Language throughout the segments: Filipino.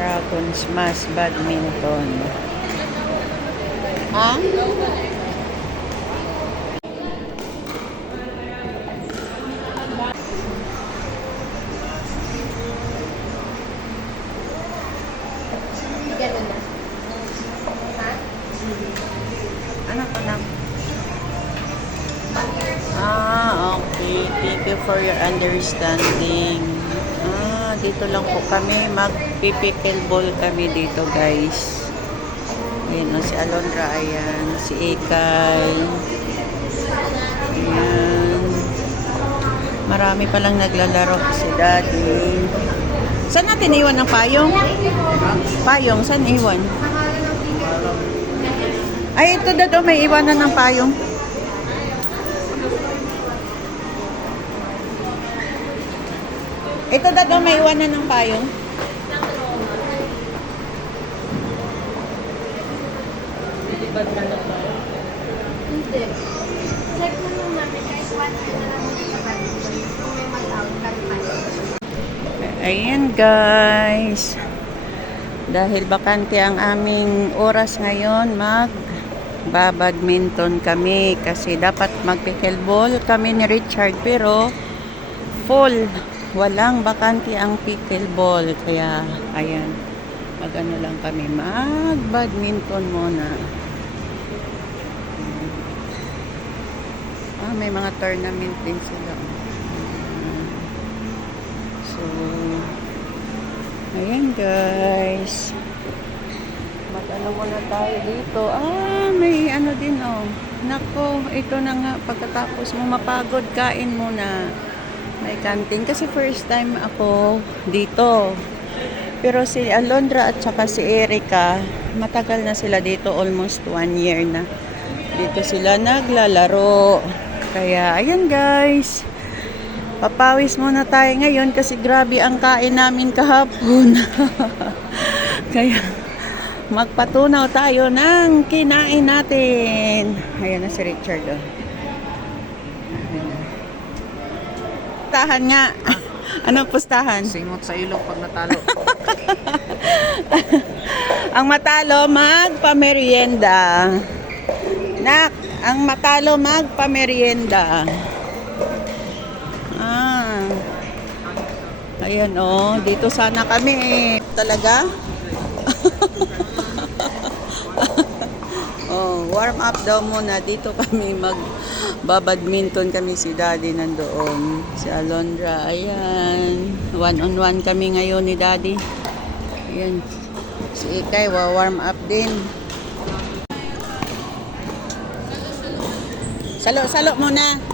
Dragon Smash Badminton. Ha? Gano'n na. Ha? Ano to lang? Okay. Thank you for your understanding. Dito lang po kami. Mag-pipickleball kami dito, guys. Ayan, si Alondra, ayan. Si Ekay. Ayan. Marami palang naglalaro. Si Daddy. Saan natin iwan ang payong? Payong, saan iwan? Ay, ito Dad, may iwanan ng payong. Ito Dad, may iwanan ng payong. Hindi. Check mo nung namin kahit 1 year na lang muna sa badminton. Kung may mag-out, kami. Ayan guys. Dahil bakante ang aming oras ngayon, mag-badminton kami. Kasi dapat mag-pickleball kami ni Richard. Pero full. Walang bakante ang pickleball. Kaya, ayan. Mag-ano lang kami. Mag-badminton muna. May mga tournament din sila. So, ayan guys. Mag-ano muna tayo dito. May ano din oh. Nako, ito na nga. Pagkatapos mo mapagod, kain muna. May canteen. Kasi first time ako dito. Pero si Alondra at saka si Erica, matagal na sila dito. Almost 1 year na. Dito sila naglalaro. Kaya, ayan guys. Papawis muna tayo ngayon kasi grabe ang kain namin kahapon. Kaya, magpatunaw tayo ng kinain natin. Ayan na si Richard. Oh. Pustahan nga. Anong pustahan? Singot sa ilong pag natalo. Ang matalo magpamerienda. Nak, ang matalo magpamerienda. Ayan oh, dito sana kami talaga. Oh, warm up daw muna. Dito kami magbabadminton kami, si Daddy nandoon. Si Alondra, ayan. One-on-one kami ngayon ni Daddy. Ayan. Si Ikay, warm up din. Salo muna.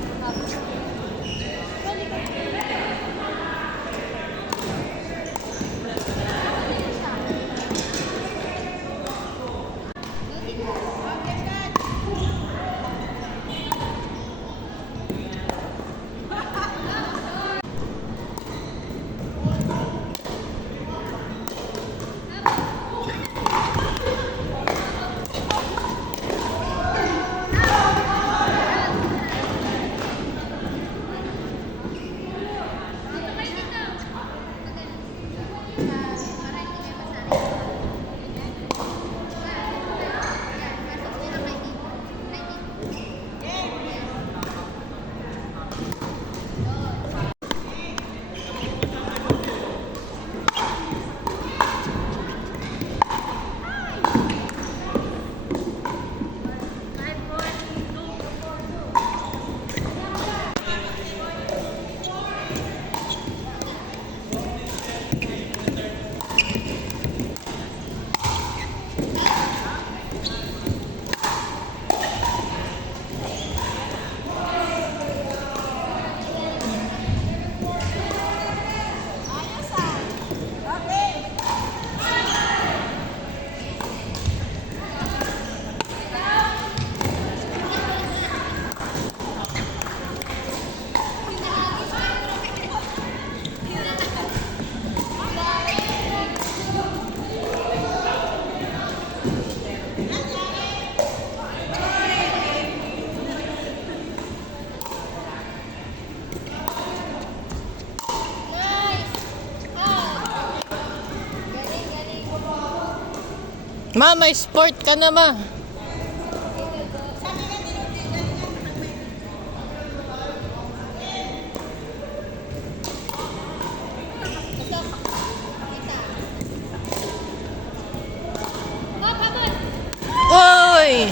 Ma, may sport ka na, ma. Uy!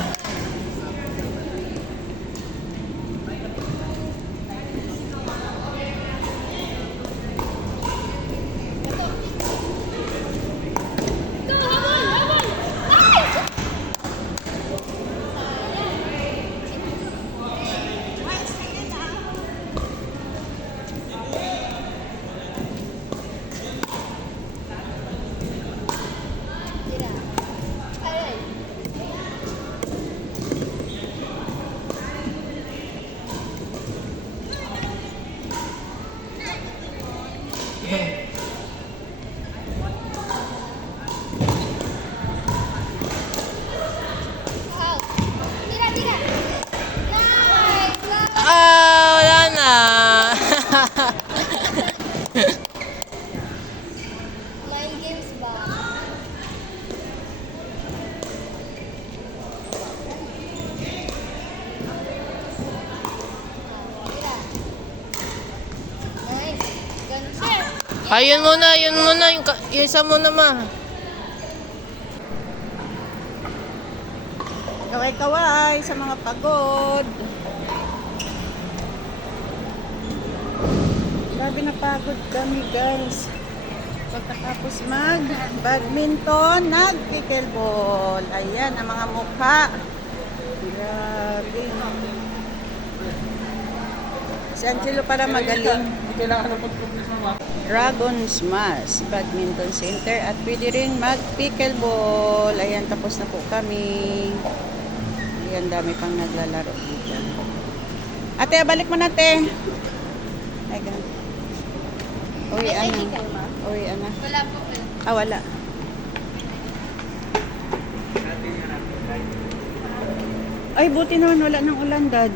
Ah, wala na. Mind games ba? Nice. Ganun. Ayun muna, yun muna. Yung isa muna, ma. Kaway-kaway sa mga pagod. Grabe na pagod kami, guys. Pagkatapos mag-badminton, nag-pickleball. Ayan, ang mga mukha. Grabe. Si Angelo para magaling. Dragon Smash Badminton Center at pwede rin mag-pickleball. Ayan, tapos na po kami. Ayan, dami pang naglalaro dito. Ate, balik mo na, te. Ay, ganun. Uy, May ano? ID ka ba? Uy, ano? Wala po. Ah, wala. Ay, buti naman wala ng ulan, Dad.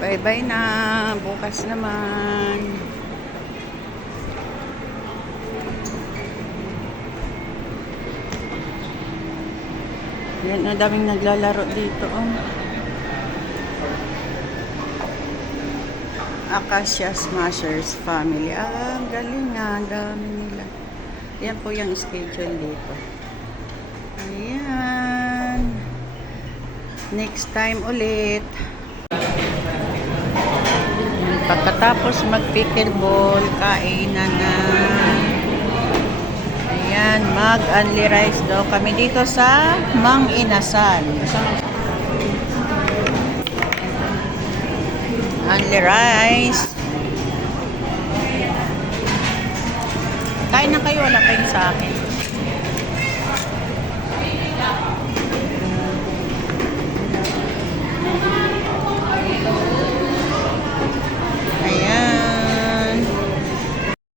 Bye-bye na. Bukas naman. Yan, ang daming naglalaro dito. Oh. Acacia Smashers Family. Ah, ang galing nga. Ang dami nila. Yan po yung schedule dito. Ayan. Next time ulit. Pagkatapos mag-pickleball, kainan na. Ayan, mag-only rice daw kami dito sa Mang Inasal. Only rice. Kain na kayo, wala kayong sa akin.